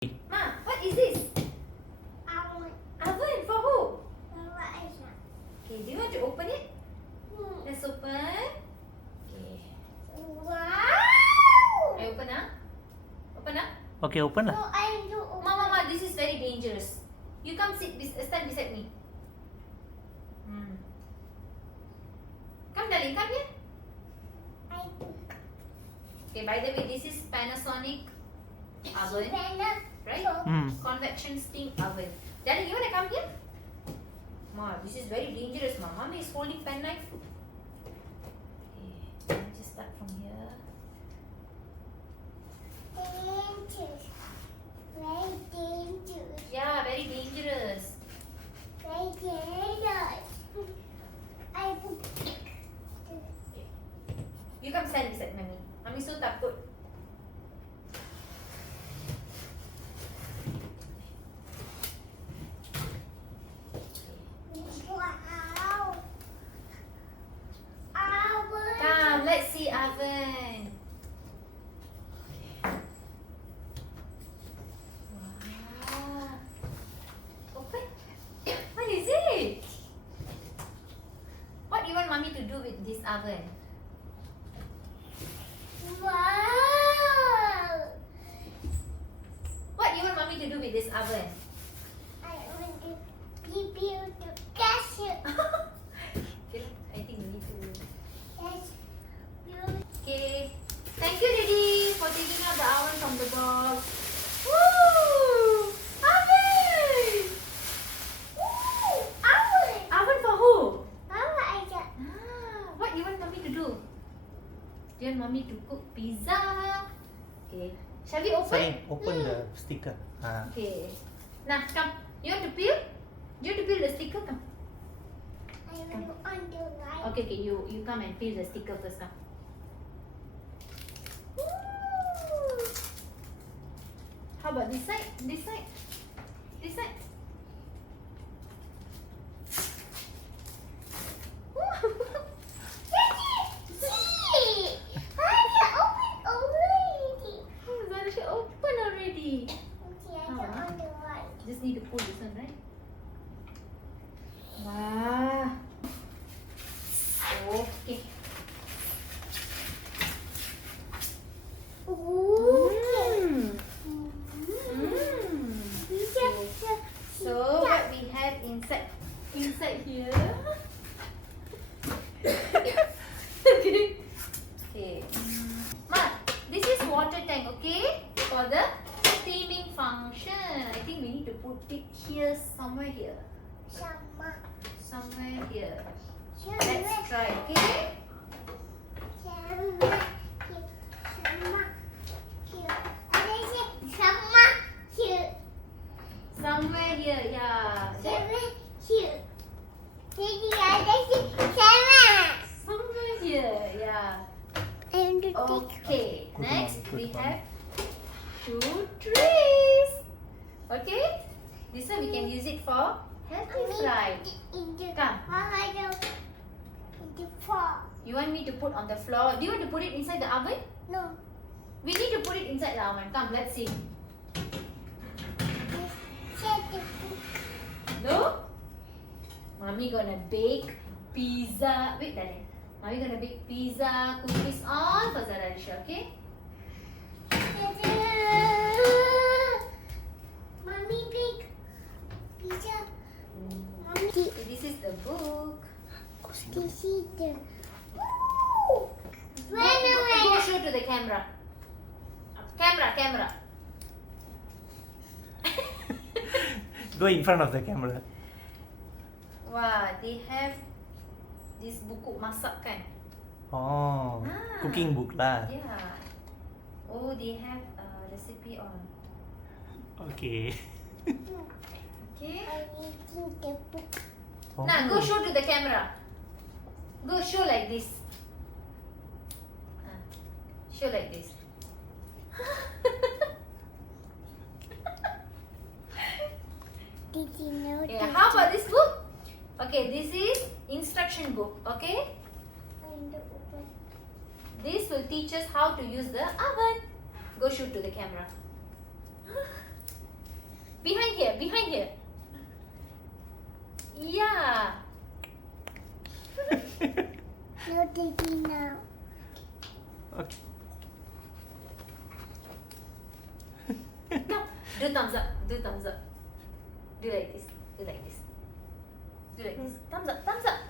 Ma, what is this? Oven. Oven for who? Okay, do you want to open it? Let's open. Okay. Wow! I open ah. Open ah. Okay, open No, lah. I do open. Mama, this is very dangerous. You come stand beside me. Come darling, come here. I do. Okay, by the way, this is Panasonic oven, right? Convection steam oven. Darling, you wanna come here? Ma, this is very dangerous, ma. Mommy is holding pen knife. Okay, let me just start from here. Dangerous. Very dangerous. Yeah, very dangerous. Very dangerous. I do. You come stand beside mommy. Mommy so takut. Wow. Oven. Come, let's see oven. Wow. Open. What is it? What do you want mommy to do with this oven? Wow. What do you want mommy to do with this oven? I want to give you the cashew. Okay, I think we need to. Yes. Okay. Thank you, Didi, for taking out the oven from the box. Woo! Oven! Ooh, oven. Oven for who? Mama, I got. What do you want mommy to do? Do you want mommy to cook pizza? Okay. Shall we open? Sorry, open the sticker. Okay. Now, come. You want to peel? Do you want to peel the sticker? Come. I want to on the light. Okay, you come and peel the sticker first now. Ooh. How about this side? This side? This side? See, I open already. Oh, Zarisha open already. Okay, I got on the light. Just need to pull this one, right? Wow. Okay. Ooh. So what we have inside here? Okay. Okay. Ma, this is water tank, okay? For the steaming function. I think we need to put it here, somewhere here. Somewhere here. Let's try, okay? Somewhere here, yeah. Somewhere here, yeah. Okay, next we have 2 trays. Okay? This one we can use it for healthyfry. Come. You want me to put on the floor? Do you want to put it inside the oven? No. We need to put it inside the oven. Come, let's see. No? Mommy gonna bake pizza. Wait, darling. Mommy gonna bake pizza cookies on for Zarisha, okay? Mommy big pizza. Mommy, This is the book. this is the. Go show to the camera. Camera. Go in front of the camera. Wah, they have this buku masak kan? Oh, cooking book lah. Yeah. Oh, they have a recipe on. Okay. Okay. I eating the book. Oh. Now go show to the camera. Go show like this. Show like this. Did you know Yeah. that? How about this book? Okay, this is instruction book. Okay. I'm the open. This will teach us how to use the oven. Go shoot to the camera. behind here, behind here. Yeah. No taking now. Okay. No, do thumbs up, do thumbs up. Do like this, do like this. Do like this. Thumbs up, thumbs up,